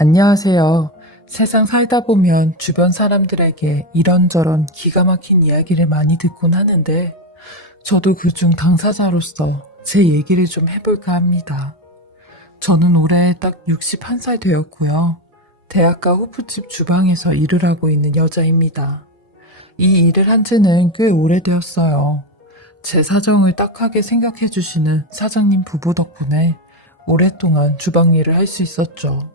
안녕하세요. 세상 살다 보면 주변 사람들에게 이런저런 기가 막힌 이야기를 많이 듣곤 하는데, 저도 그중 당사자로서 제 얘기를 좀 해볼까 합니다. 저는 올해 딱 61살 되었고요. 대학가 호프집 주방에서 일을 하고 있는 여자입니다. 이 일을 한 지는 꽤 오래되었어요. 제 사정을 딱하게 생각해 주시는 사장님 부부 덕분에 오랫동안 주방 일을 할 수 있었죠.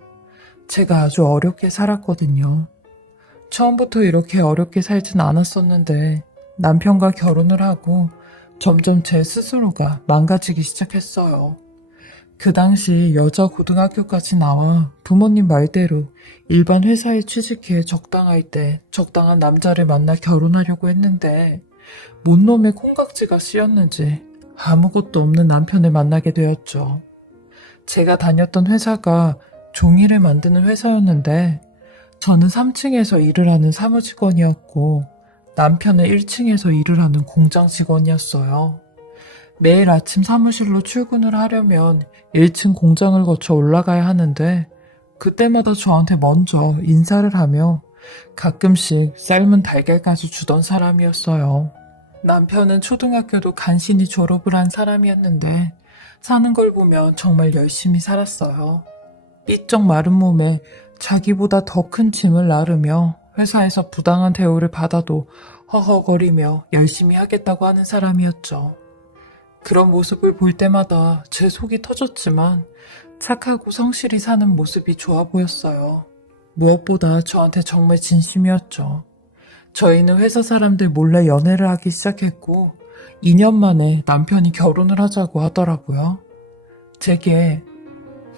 제가 아주 어렵게 살았거든요. 처음부터 이렇게 어렵게 살진 않았었는데 남편과 결혼을 하고 점점 제 스스로가 망가지기 시작했어요. 그 당시 여자 고등학교까지 나와 부모님 말대로 일반 회사에 취직해 적당할 때 적당한 남자를 만나 결혼하려고 했는데 뭔 놈의 콩깍지가 씌었는지 아무것도 없는 남편을 만나게 되었죠. 제가 다녔던 회사가 종이를 만드는 회사였는데 저는 3층에서 일을 하는 사무직원이었고 남편은 1층에서 일을 하는 공장 직원이었어요. 매일 아침 사무실로 출근을 하려면 1층 공장을 거쳐 올라가야 하는데 그때마다 저한테 먼저 인사를 하며 가끔씩 삶은 달걀까지 주던 사람이었어요. 남편은 초등학교도 간신히 졸업을 한 사람이었는데 사는 걸 보면 정말 열심히 살았어요. 삐쩍 마른 몸에 자기보다 더 큰 짐을 나르며 회사에서 부당한 대우를 받아도 허허거리며 열심히 하겠다고 하는 사람이었죠. 그런 모습을 볼 때마다 제 속이 터졌지만 착하고 성실히 사는 모습이 좋아 보였어요. 무엇보다 저한테 정말 진심이었죠. 저희는 회사 사람들 몰래 연애를 하기 시작했고 2년 만에 남편이 결혼을 하자고 하더라고요. 제게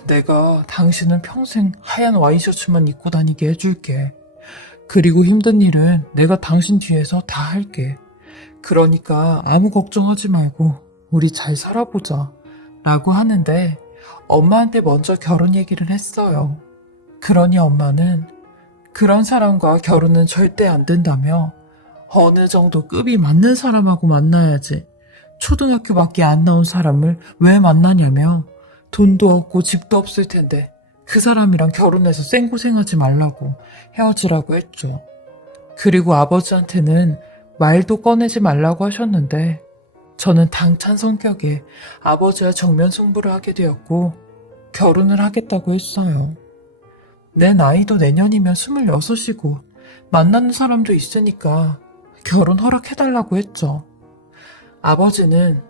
내가 당신은 평생 하얀 와이셔츠만 입고 다니게 해줄게. 그리고 힘든 일은 내가 당신 뒤에서 다 할게. 그러니까 아무 걱정하지 말고 우리 잘 살아보자. 라고 하는데 엄마한테 먼저 결혼 얘기를 했어요. 그러니 엄마는 그런 사람과 결혼은 절대 안 된다며 어느 정도 급이 맞는 사람하고 만나야지. 초등학교밖에 안 나온 사람을 왜 만나냐며 돈도 없고 집도 없을 텐데 그 사람이랑 결혼해서 생고생하지 말라고 헤어지라고 했죠. 그리고 아버지한테는 말도 꺼내지 말라고 하셨는데 저는 당찬 성격에 아버지와 정면 승부를 하게 되었고 결혼을 하겠다고 했어요. 내 나이도 내년이면 26이고 만나는 사람도 있으니까 결혼 허락해달라고 했죠. 아버지는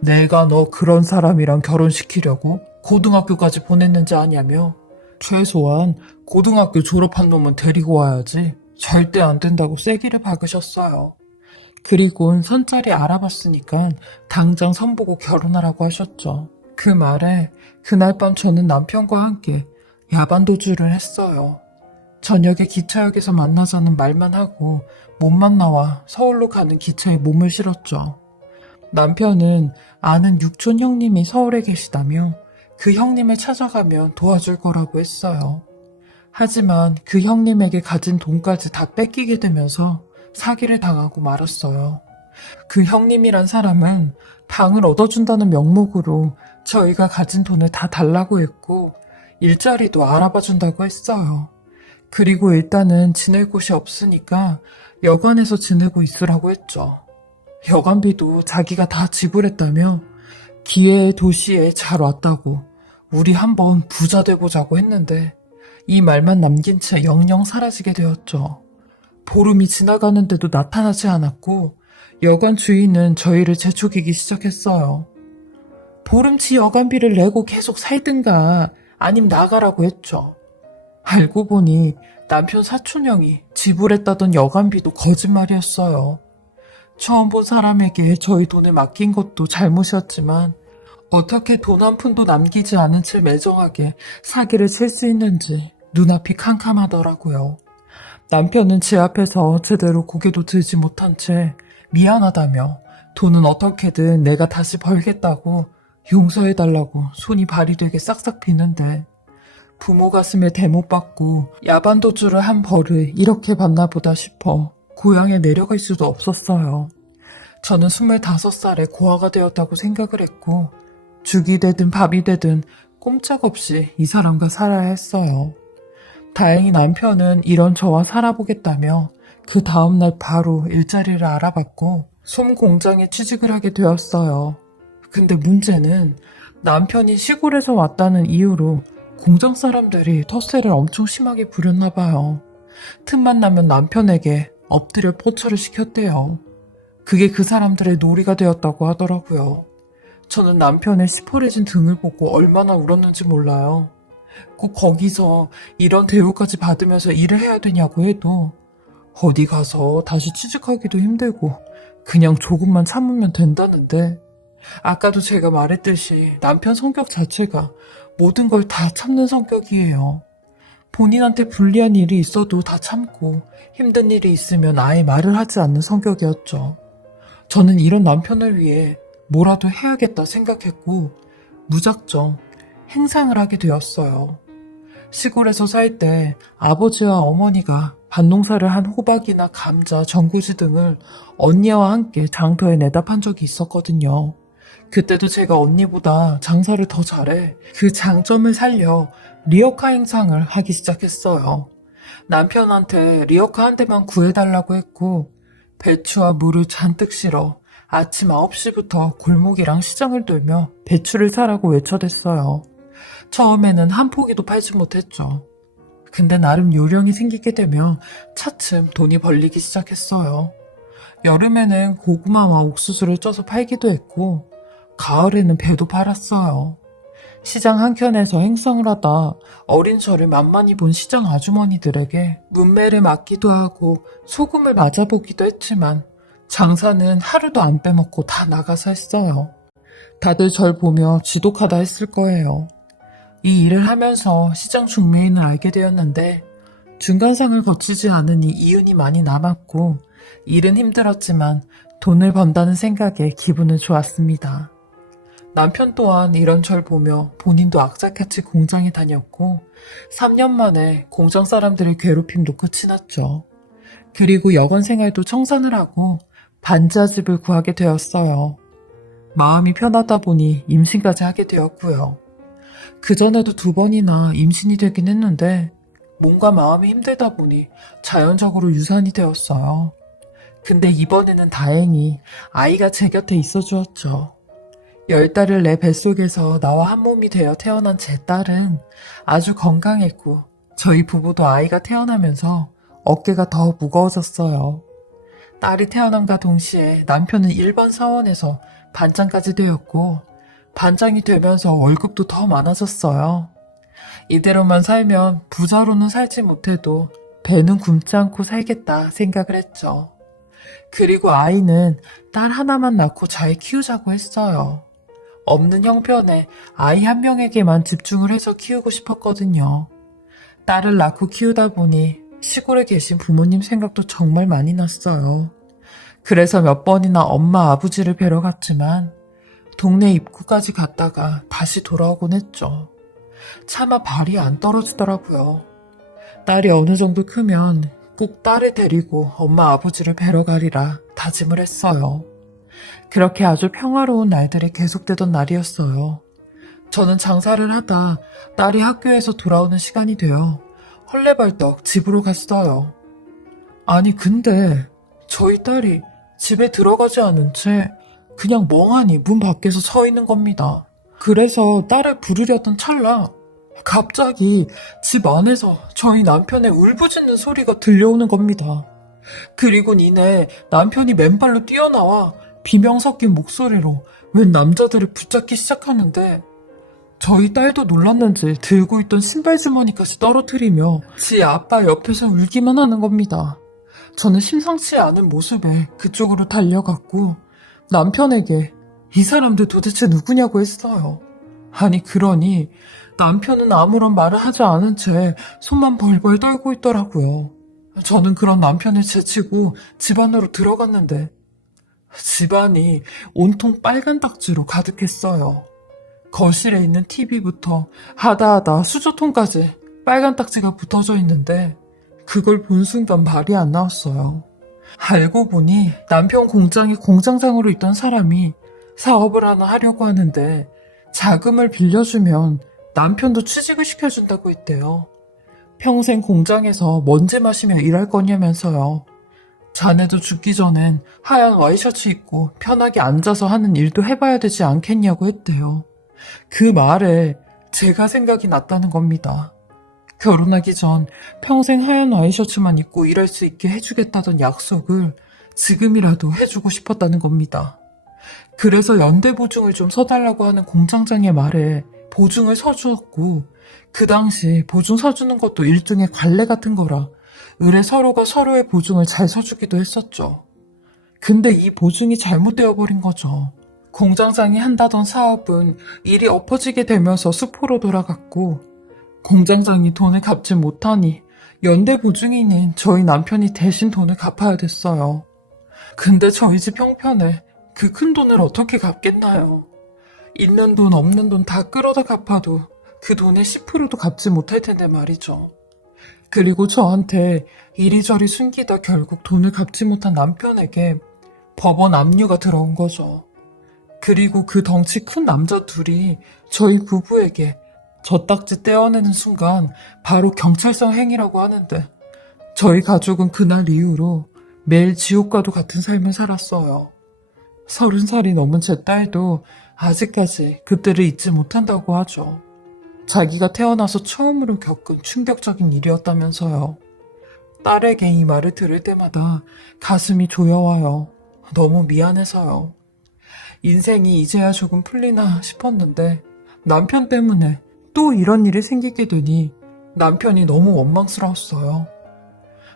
내가 너 그런 사람이랑 결혼시키려고 고등학교까지 보냈는지 아냐며 최소한 고등학교 졸업한 놈은 데리고 와야지 절대 안 된다고 세기를 박으셨어요. 그리곤 선자리 알아봤으니까 당장 선보고 결혼하라고 하셨죠. 그 말에 그날 밤 저는 남편과 함께 야반도주를 했어요. 저녁에 기차역에서 만나자는 말만 하고 못 만나와 서울로 가는 기차에 몸을 실었죠. 남편은 아는 육촌 형님이 서울에 계시다며 그 형님을 찾아가면 도와줄 거라고 했어요. 하지만 그 형님에게 가진 돈까지 다 뺏기게 되면서 사기를 당하고 말았어요. 그 형님이란 사람은 방을 얻어준다는 명목으로 저희가 가진 돈을 다 달라고 했고 일자리도 알아봐준다고 했어요. 그리고 일단은 지낼 곳이 없으니까 여관에서 지내고 있으라고 했죠. 여관비도 자기가 다 지불했다며 기회의 도시에 잘 왔다고 우리 한번 부자 되보자고 했는데 이 말만 남긴 채 영영 사라지게 되었죠. 보름이 지나가는데도 나타나지 않았고 여관 주인은 저희를 재촉이기 시작했어요. 보름치 여관비를 내고 계속 살든가 아님 나가라고 했죠. 알고 보니 남편 사촌형이 지불했다던 여관비도 거짓말이었어요. 처음 본 사람에게 저희 돈을 맡긴 것도 잘못이었지만 어떻게 돈 한 푼도 남기지 않은 채 매정하게 사기를 칠 수 있는지 눈앞이 캄캄하더라고요. 남편은 제 앞에서 제대로 고개도 들지 못한 채 미안하다며 돈은 어떻게든 내가 다시 벌겠다고 용서해달라고 손이 발이 되게 싹싹 비는데 부모 가슴에 대못 받고 야반도주를 한 벌을 이렇게 받나 보다 싶어 고향에 내려갈 수도 없었어요. 저는 25살에 고아가 되었다고 생각을 했고 죽이 되든 밥이 되든 꼼짝없이 이 사람과 살아야 했어요. 다행히 남편은 이런 저와 살아보겠다며 그 다음날 바로 일자리를 알아봤고 솜 공장에 취직을 하게 되었어요. 근데 문제는 남편이 시골에서 왔다는 이유로 공장 사람들이 텃세를 엄청 심하게 부렸나 봐요. 틈만 나면 남편에게 엎드려 포처를 시켰대요. 그게 그 사람들의 놀이가 되었다고 하더라고요. 저는 남편의 시퍼레진 등을 보고 얼마나 울었는지 몰라요. 꼭 거기서 이런 대우까지 받으면서 일을 해야 되냐고 해도 어디 가서 다시 취직하기도 힘들고 그냥 조금만 참으면 된다는데, 아까도 제가 말했듯이 남편 성격 자체가 모든 걸 다 참는 성격이에요. 본인한테 불리한 일이 있어도 다 참고 힘든 일이 있으면 아예 말을 하지 않는 성격이었죠. 저는 이런 남편을 위해 뭐라도 해야겠다 생각했고 무작정 행상을 하게 되었어요. 시골에서 살 때 아버지와 어머니가 밭농사를 한 호박이나 감자, 전구지 등을 언니와 함께 장터에 내다 판 적이 있었거든요. 그때도 제가 언니보다 장사를 더 잘해 그 장점을 살려 리어카 행상을 하기 시작했어요. 남편한테 리어카 한 대만 구해달라고 했고 배추와 물을 잔뜩 실어 아침 9시부터 골목이랑 시장을 돌며 배추를 사라고 외쳐댔어요. 처음에는 한 포기도 팔지 못했죠. 근데 나름 요령이 생기게 되며 차츰 돈이 벌리기 시작했어요. 여름에는 고구마와 옥수수를 쪄서 팔기도 했고 가을에는 배도 팔았어요. 시장 한켠에서 행성을 하다 어린 저를 만만히 본 시장 아주머니들에게 문매를 맞기도 하고 소금을 맞아보기도 했지만 장사는 하루도 안 빼먹고 다 나가서 했어요. 다들 절 보며 지독하다 했을 거예요. 이 일을 하면서 시장 중매인을 알게 되었는데 중간상을 거치지 않으니 이윤이 많이 남았고 일은 힘들었지만 돈을 번다는 생각에 기분은 좋았습니다. 남편 또한 이런 절 보며 본인도 악착같이 공장에 다녔고 3년 만에 공장 사람들의 괴롭힘도 끝이 났죠. 그리고 여건 생활도 청산을 하고 반지하집을 구하게 되었어요. 마음이 편하다 보니 임신까지 하게 되었고요. 그전에도 2번이나 임신이 되긴 했는데 몸과 마음이 힘들다 보니 자연적으로 유산이 되었어요. 근데 이번에는 다행히 아이가 제 곁에 있어 주었죠. 10달을 내 뱃속에서 나와 한 몸이 되어 태어난 제 딸은 아주 건강했고 저희 부부도 아이가 태어나면서 어깨가 더 무거워졌어요. 딸이 태어남과 동시에 남편은 일반 사원에서 반장까지 되었고 반장이 되면서 월급도 더 많아졌어요. 이대로만 살면 부자로는 살지 못해도 배는 굶지 않고 살겠다 생각을 했죠. 그리고 아이는 딸 하나만 낳고 잘 키우자고 했어요. 없는 형편에 아이 한 명에게만 집중을 해서 키우고 싶었거든요. 딸을 낳고 키우다 보니 시골에 계신 부모님 생각도 정말 많이 났어요. 그래서 몇 번이나 엄마 아버지를 뵈러 갔지만 동네 입구까지 갔다가 다시 돌아오곤 했죠. 차마 발이 안 떨어지더라고요. 딸이 어느 정도 크면 꼭 딸을 데리고 엄마 아버지를 뵈러 가리라 다짐을 했어요. 그렇게 아주 평화로운 날들이 계속되던 날이었어요. 저는 장사를 하다 딸이 학교에서 돌아오는 시간이 되어 헐레벌떡 집으로 갔어요. 아니 근데 저희 딸이 집에 들어가지 않은 채 그냥 멍하니 문 밖에서 서 있는 겁니다. 그래서 딸을 부르려던 찰나 갑자기 집 안에서 저희 남편의 울부짖는 소리가 들려오는 겁니다. 그리고 이내 남편이 맨발로 뛰어나와 비명 섞인 목소리로 웬 남자들을 붙잡기 시작하는데 저희 딸도 놀랐는지 들고 있던 신발 주머니까지 떨어뜨리며 지 아빠 옆에서 울기만 하는 겁니다. 저는 심상치 않은 모습에 그쪽으로 달려갔고 남편에게 이 사람들 도대체 누구냐고 했어요. 아니 그러니 남편은 아무런 말을 하지 않은 채 손만 벌벌 떨고 있더라고요. 저는 그런 남편을 제치고 집 안으로 들어갔는데 집안이 온통 빨간 딱지로 가득했어요. 거실에 있는 TV부터 하다하다 수저통까지 빨간 딱지가 붙어져 있는데 그걸 본 순간 말이 안 나왔어요. 알고 보니 남편 공장에 공장장으로 있던 사람이 사업을 하나 하려고 하는데 자금을 빌려주면 남편도 취직을 시켜준다고 했대요. 평생 공장에서 먼지 마시며 일할 거냐면서요. 자네도 죽기 전엔 하얀 와이셔츠 입고 편하게 앉아서 하는 일도 해봐야 되지 않겠냐고 했대요. 그 말에 제가 생각이 났다는 겁니다. 결혼하기 전 평생 하얀 와이셔츠만 입고 일할 수 있게 해주겠다던 약속을 지금이라도 해주고 싶었다는 겁니다. 그래서 연대 보증을 좀 서달라고 하는 공장장의 말에 보증을 서주었고, 그 당시 보증 서주는 것도 일종의 관례 같은 거라 의뢰 서로가 서로의 보증을 잘 서주기도 했었죠. 근데 이 보증이 잘못되어 버린 거죠. 공장장이 한다던 사업은 일이 엎어지게 되면서 수포로 돌아갔고, 공장장이 돈을 갚지 못하니 연대 보증인인 저희 남편이 대신 돈을 갚아야 됐어요. 근데 저희 집 형편에 그 큰 돈을 어떻게 갚겠나요? 있는 돈 없는 돈 다 끌어다 갚아도 그 돈의 10%도 갚지 못할 텐데 말이죠. 그리고 저한테 이리저리 숨기다 결국 돈을 갚지 못한 남편에게 법원 압류가 들어온 거죠. 그리고 그 덩치 큰 남자 둘이 저희 부부에게 젖딱지 떼어내는 순간 바로 경찰서 행위라고 하는데, 저희 가족은 그날 이후로 매일 지옥과도 같은 삶을 살았어요. 30살이 넘은 제 딸도 아직까지 그때를 잊지 못한다고 하죠. 자기가 태어나서 처음으로 겪은 충격적인 일이었다면서요. 딸에게 이 말을 들을 때마다 가슴이 조여와요. 너무 미안해서요. 인생이 이제야 조금 풀리나 싶었는데 남편 때문에 또 이런 일이 생기게 되니 남편이 너무 원망스러웠어요.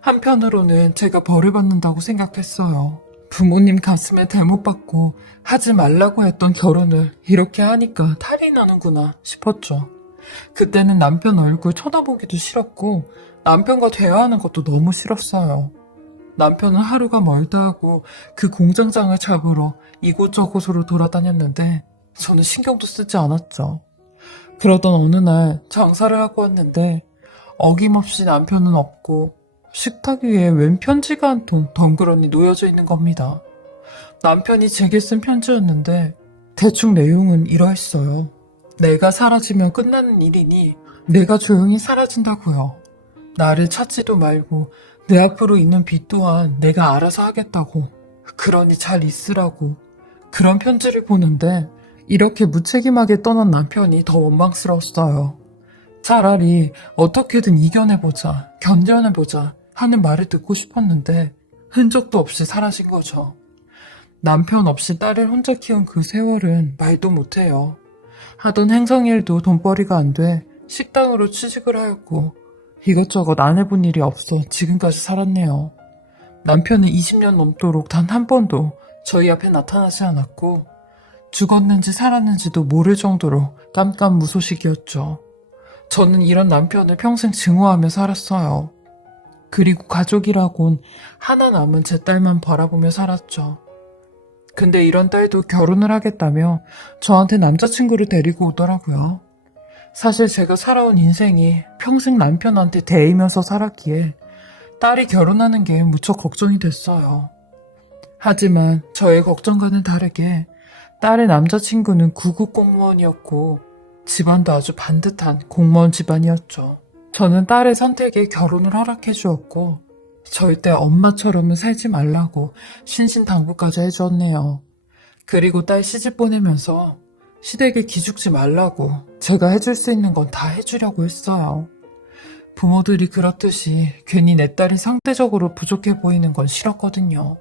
한편으로는 제가 벌을 받는다고 생각했어요. 부모님 가슴에 대못 박고 하지 말라고 했던 결혼을 이렇게 하니까 탈이 나는구나 싶었죠. 그때는 남편 얼굴 쳐다보기도 싫었고 남편과 대화하는 것도 너무 싫었어요. 남편은 하루가 멀다 하고 그 공장장을 잡으러 이곳저곳으로 돌아다녔는데 저는 신경도 쓰지 않았죠. 그러던 어느 날 장사를 하고 왔는데 어김없이 남편은 없고 식탁 위에 웬 편지가 한 통 덩그러니 놓여져 있는 겁니다. 남편이 제게 쓴 편지였는데 대충 내용은 이러했어요. 내가 사라지면 끝나는 일이니 내가 조용히 사라진다고요. 나를 찾지도 말고 내 앞으로 있는 빚 또한 내가 알아서 하겠다고. 그러니 잘 있으라고. 그런 편지를 보는데 이렇게 무책임하게 떠난 남편이 더 원망스러웠어요. 차라리 어떻게든 이겨내보자, 견뎌내보자 하는 말을 듣고 싶었는데 흔적도 없이 사라진 거죠. 남편 없이 딸을 혼자 키운 그 세월은 말도 못해요. 하던 행성일도 돈벌이가 안 돼 식당으로 취직을 하였고 이것저것 안 해본 일이 없어 지금까지 살았네요. 남편은 20년 넘도록 단 한 번도 저희 앞에 나타나지 않았고 죽었는지 살았는지도 모를 정도로 깜깜무소식이었죠. 저는 이런 남편을 평생 증오하며 살았어요. 그리고 가족이라곤 하나 남은 제 딸만 바라보며 살았죠. 근데 이런 딸도 결혼을 하겠다며 저한테 남자친구를 데리고 오더라고요. 사실 제가 살아온 인생이 평생 남편한테 대이면서 살았기에 딸이 결혼하는 게 무척 걱정이 됐어요. 하지만 저의 걱정과는 다르게 딸의 남자친구는 구급 공무원이었고 집안도 아주 반듯한 공무원 집안이었죠. 저는 딸의 선택에 결혼을 허락해 주었고 절대 엄마처럼은 살지 말라고 신신당부까지 해주었네요. 그리고 딸 시집 보내면서 시댁에 기죽지 말라고 제가 해줄 수 있는 건 다 해주려고 했어요. 부모들이 그렇듯이 괜히 내 딸이 상대적으로 부족해 보이는 건 싫었거든요.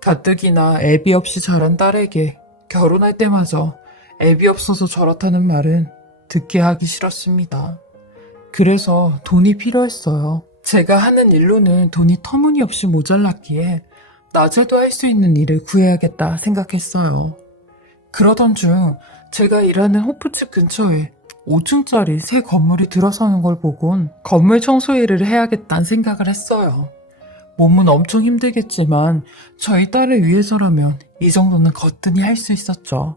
가뜩이나 애비 없이 자란 딸에게 결혼할 때마저 애비 없어서 저렇다는 말은 듣게 하기 싫었습니다. 그래서 돈이 필요했어요. 제가 하는 일로는 돈이 터무니없이 모자랐기에 낮에도 할 수 있는 일을 구해야겠다 생각했어요. 그러던 중 제가 일하는 호프집 근처에 5층짜리 새 건물이 들어서는 걸 보곤 건물 청소 일을 해야겠다는 생각을 했어요. 몸은 엄청 힘들겠지만 저희 딸을 위해서라면 이 정도는 거뜬히 할 수 있었죠.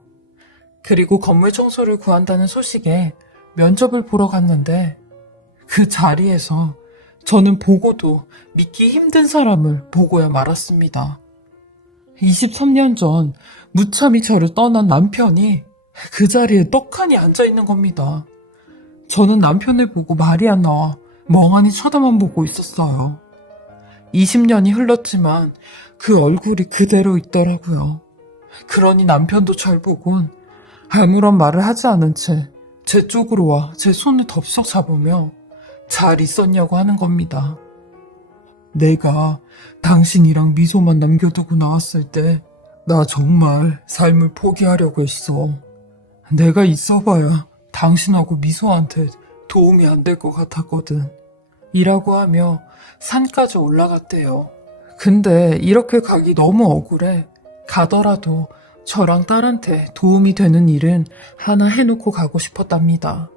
그리고 건물 청소를 구한다는 소식에 면접을 보러 갔는데 그 자리에서 저는 보고도 믿기 힘든 사람을 보고야 말았습니다. 23년 전 무참히 저를 떠난 남편이 그 자리에 떡하니 앉아있는 겁니다. 저는 남편을 보고 말이 안 나와 멍하니 쳐다만 보고 있었어요. 20년이 흘렀지만 그 얼굴이 그대로 있더라고요. 그러니 남편도 절 보곤 아무런 말을 하지 않은 채 제 쪽으로 와 제 손을 덥석 잡으며 잘 있었냐고 하는 겁니다. 내가 당신이랑 미소만 남겨두고 나왔을 때 나 정말 삶을 포기하려고 했어. 내가 있어봐야 당신하고 미소한테 도움이 안 될 것 같았거든. 이라고 하며 산까지 올라갔대요. 근데 이렇게 가기 너무 억울해. 가더라도 저랑 딸한테 도움이 되는 일은 하나 해놓고 가고 싶었답니다.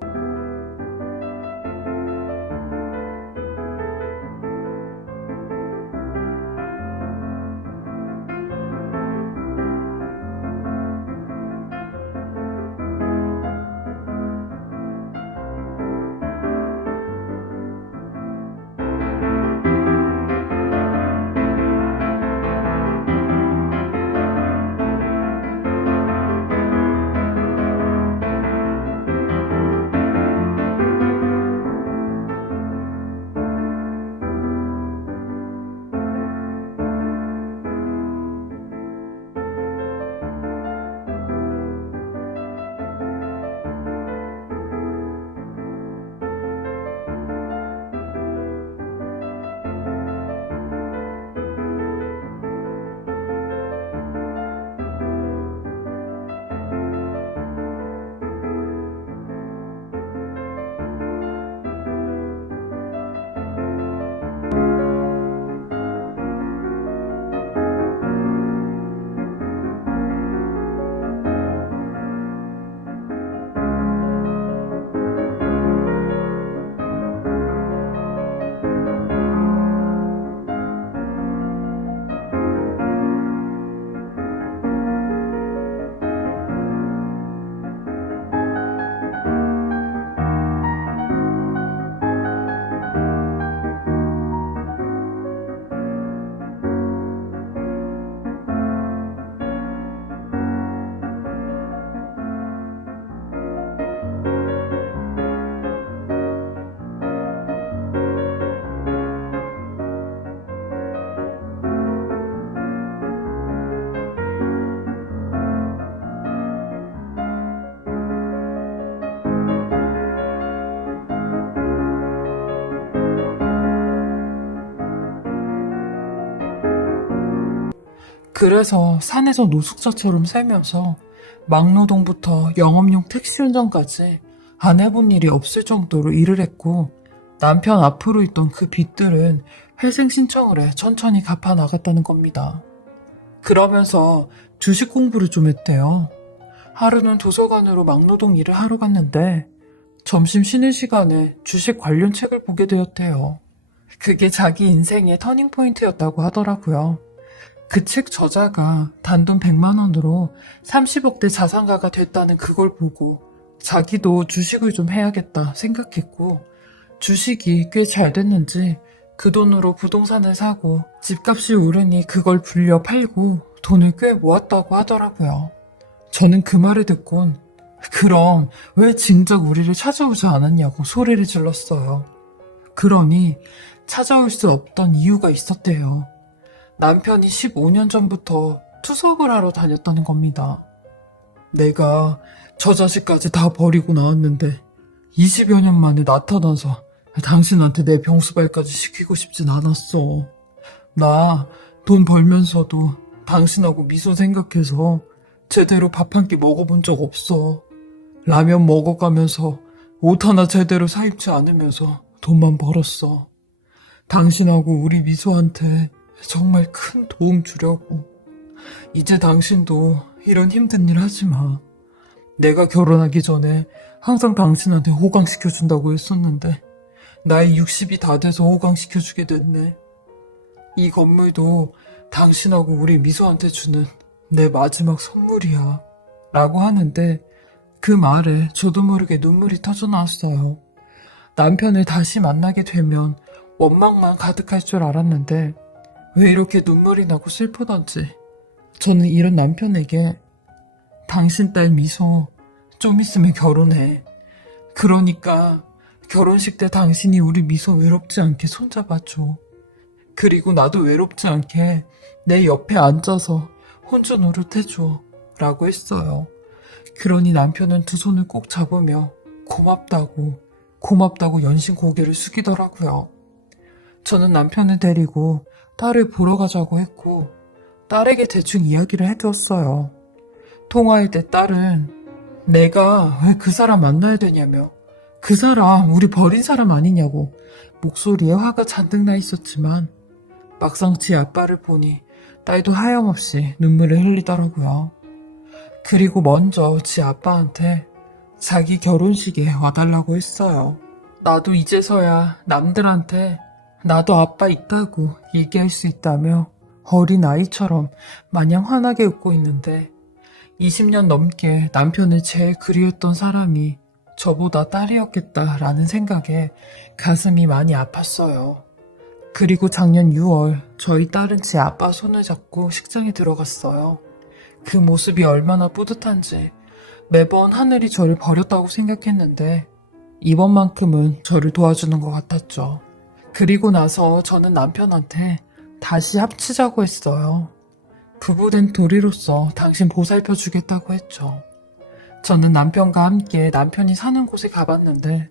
그래서 산에서 노숙자처럼 살면서 막노동부터 영업용 택시 운전까지 안 해본 일이 없을 정도로 일을 했고, 남편 앞으로 있던 그 빚들은 회생 신청을 해 천천히 갚아 나갔다는 겁니다. 그러면서 주식 공부를 좀 했대요. 하루는 도서관으로 막노동 일을 하러 갔는데 점심 쉬는 시간에 주식 관련 책을 보게 되었대요. 그게 자기 인생의 터닝포인트였다고 하더라고요. 그 책 저자가 단돈 100만 원으로 30억대 자산가가 됐다는 그걸 보고 자기도 주식을 좀 해야겠다 생각했고, 주식이 꽤 잘 됐는지 그 돈으로 부동산을 사고 집값이 오르니 그걸 불려 팔고 돈을 꽤 모았다고 하더라고요. 저는 그 말을 듣곤 그럼 왜 진작 우리를 찾아오지 않았냐고 소리를 질렀어요. 그러니 찾아올 수 없던 이유가 있었대요. 남편이 15년 전부터 투석을 하러 다녔다는 겁니다. 내가 저 자식까지 다 버리고 나왔는데 20여 년 만에 나타나서 당신한테 내 병수발까지 시키고 싶진 않았어. 나 돈 벌면서도 당신하고 미소 생각해서 제대로 밥 한 끼 먹어본 적 없어. 라면 먹어가면서 옷 하나 제대로 사입지 않으면서 돈만 벌었어. 당신하고 우리 미소한테 정말 큰 도움 주려고. 이제 당신도 이런 힘든 일 하지 마. 내가 결혼하기 전에 항상 당신한테 호강시켜준다고 했었는데 나이 60이 다 돼서 호강시켜주게 됐네. 이 건물도 당신하고 우리 미소한테 주는 내 마지막 선물이야. 라고 하는데 그 말에 저도 모르게 눈물이 터져 나왔어요. 남편을 다시 만나게 되면 원망만 가득할 줄 알았는데 왜 이렇게 눈물이 나고 슬프던지. 저는 이런 남편에게 당신 딸 미소 좀 있으면 결혼해. 그러니까 결혼식 때 당신이 우리 미소 외롭지 않게 손잡아줘. 그리고 나도 외롭지 않게 내 옆에 앉아서 혼주 노릇해줘. 라고 했어요. 그러니 남편은 두 손을 꼭 잡으며 고맙다고 연신 고개를 숙이더라고요. 저는 남편을 데리고 딸을 보러 가자고 했고 딸에게 대충 이야기를 해두었어요. 통화할 때 딸은 내가 왜 그 사람 만나야 되냐며 그 사람 우리 버린 사람 아니냐고 목소리에 화가 잔뜩 나 있었지만 막상 지 아빠를 보니 딸도 하염없이 눈물을 흘리더라고요. 그리고 먼저 지 아빠한테 자기 결혼식에 와달라고 했어요. 나도 이제서야 남들한테 나도 아빠 있다고 얘기할 수 있다며 어린 아이처럼 마냥 환하게 웃고 있는데 20년 넘게 남편을 제일 그리웠던 사람이 저보다 딸이었겠다라는 생각에 가슴이 많이 아팠어요. 그리고 작년 6월 저희 딸은 제 아빠 손을 잡고 식장에 들어갔어요. 그 모습이 얼마나 뿌듯한지 매번 하늘이 저를 버렸다고 생각했는데 이번만큼은 저를 도와주는 것 같았죠. 그리고 나서 저는 남편한테 다시 합치자고 했어요. 부부된 도리로서 당신 보살펴 주겠다고 했죠. 저는 남편과 함께 남편이 사는 곳에 가봤는데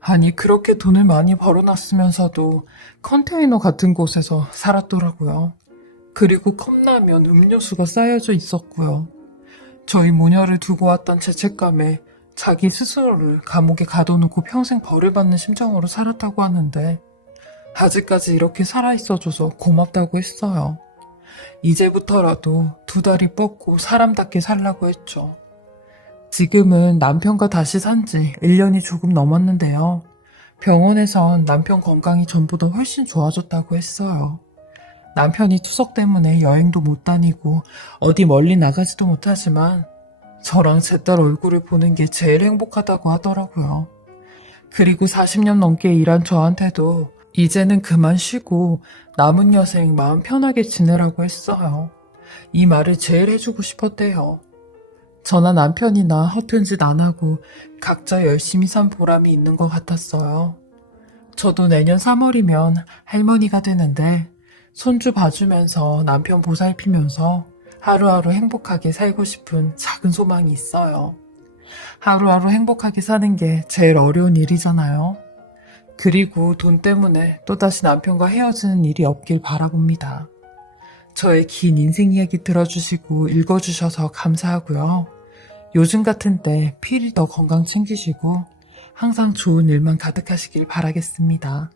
아니 그렇게 돈을 많이 벌어놨으면서도 컨테이너 같은 곳에서 살았더라고요. 그리고 컵라면 음료수가 쌓여져 있었고요. 저희 모녀를 두고 왔던 죄책감에 자기 스스로를 감옥에 가둬놓고 평생 벌을 받는 심정으로 살았다고 하는데 아직까지 이렇게 살아있어줘서 고맙다고 했어요. 이제부터라도 두 다리 뻗고 사람답게 살라고 했죠. 지금은 남편과 다시 산 지 1년이 조금 넘었는데요. 병원에선 남편 건강이 전보다 훨씬 좋아졌다고 했어요. 남편이 투석 때문에 여행도 못 다니고 어디 멀리 나가지도 못하지만 저랑 제 딸 얼굴을 보는 게 제일 행복하다고 하더라고요. 그리고 40년 넘게 일한 저한테도 이제는 그만 쉬고 남은 여생 마음 편하게 지내라고 했어요. 이 말을 제일 해주고 싶었대요. 저나 남편이나 허튼 짓 안 하고 각자 열심히 산 보람이 있는 것 같았어요. 저도 내년 3월이면 할머니가 되는데 손주 봐주면서 남편 보살피면서 하루하루 행복하게 살고 싶은 작은 소망이 있어요. 하루하루 행복하게 사는 게 제일 어려운 일이잖아요. 그리고 돈 때문에 또다시 남편과 헤어지는 일이 없길 바라봅니다. 저의 긴 인생 이야기 들어주시고 읽어주셔서 감사하고요. 요즘 같은 때 필히 더 건강 챙기시고 항상 좋은 일만 가득하시길 바라겠습니다.